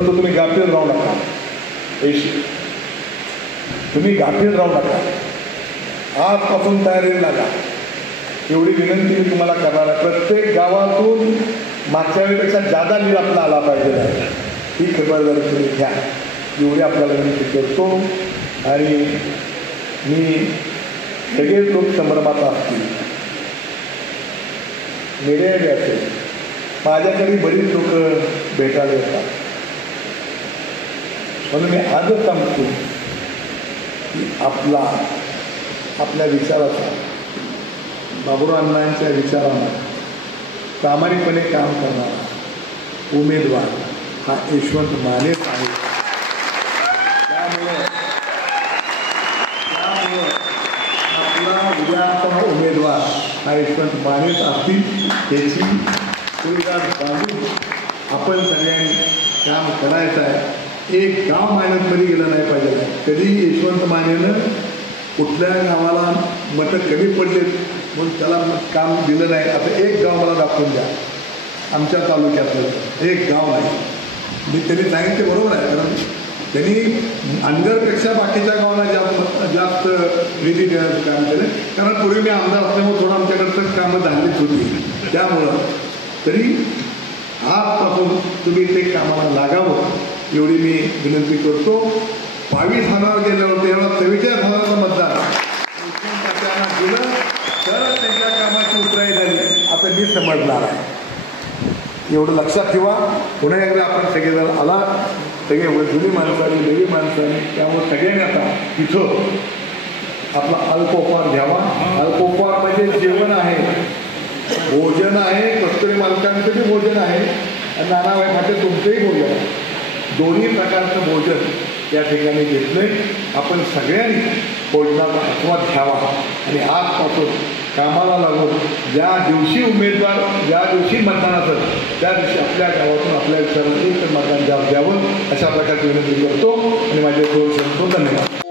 तुम्ही गाफील राहू नका, तुम्ही गाफील राहू नका, आजपासून तयारीला लागा. एवढी विनंती मी तुम्हाला करणार आहे. प्रत्येक गावातून मागच्या वेळेपेक्षा जादा लीड आपला आला पाहिजे, ही खबरदारी तुम्ही घ्या, एवढी आपल्याला विनंती करतो. आणि मी सगळेच लोक संभ्रमात असतील, मीडिया असेल, माझ्याकडे बरीच लोक भेटायला येतात. म्हणून मी आजच सांगतो की आपल्या विचाराचा, बाबुरावांच्या विचारांना प्रामाणिकपणे काम करणारा उमेदवार हा यशवंत मानेच आहे. त्यामुळे आपला उद्याचा उमेदवार हा यशवंत मानेच असतील याची सुविधाच बांधून आपण सगळ्यांनी काम करायचं आहे. एक गाव मायनसमध्ये गेलं नाही पाहिजे. कधी यशवंत मानेनं कुठल्या गावाला मतं कमी पडले म्हणून त्याला काम दिलं नाही. आता एक गाव मला दाखवून द्या आमच्या तालुक्यातलं, एक गाव नाही. मी त्यांनी सांगितले बरोबर आहे, कारण त्यांनी अंगरपेक्षा बाकीच्या गावाला जास्त निधी देण्याचं काम केलं. कारण पूर्वी मी आमदार असल्यामुळे थोडं आमच्याकडचं कामं झालीच होती. त्यामुळं तरी आजपासून तुम्ही ते कामाला लागावं एवढी मी विनंती करतो. 22,000 गेले होते, एवढा 43,000 मतदान दिलं तर त्यांच्या कामाची उतराई झाली. आता मी समजणार आहे, एवढं लक्षात ठेवा. पुन्हा एकदा आपण सगळेजण आला, सगळे जुनी माणसांनी नवी माणसांनी, त्यामुळे सगळ्यांनी आता तिथं आपला अल्पोपहार घ्यावा. अल्पोपहार म्हणजे जेवण आहे, भोजन आहे, कस्तुरी मालकांचं बी भोजन आहे आणि नानाबाई फाटे तुमचंही भोजन आहे. दोन्ही प्रकारचं भोजन या ठिकाणी घेतलंय. आपण सगळ्यांनी भोजनाचा आस्वाद घ्यावा आणि आजपासून कामाला लागून ज्या दिवशी उमेदवार, ज्या दिवशी मतदान असेल त्या दिवशी आपल्या गावातून आपल्या विचारात मतदान द्यावं अशा प्रकारची विनंती करतो आणि माझे दोन शब्द धन्यवाद.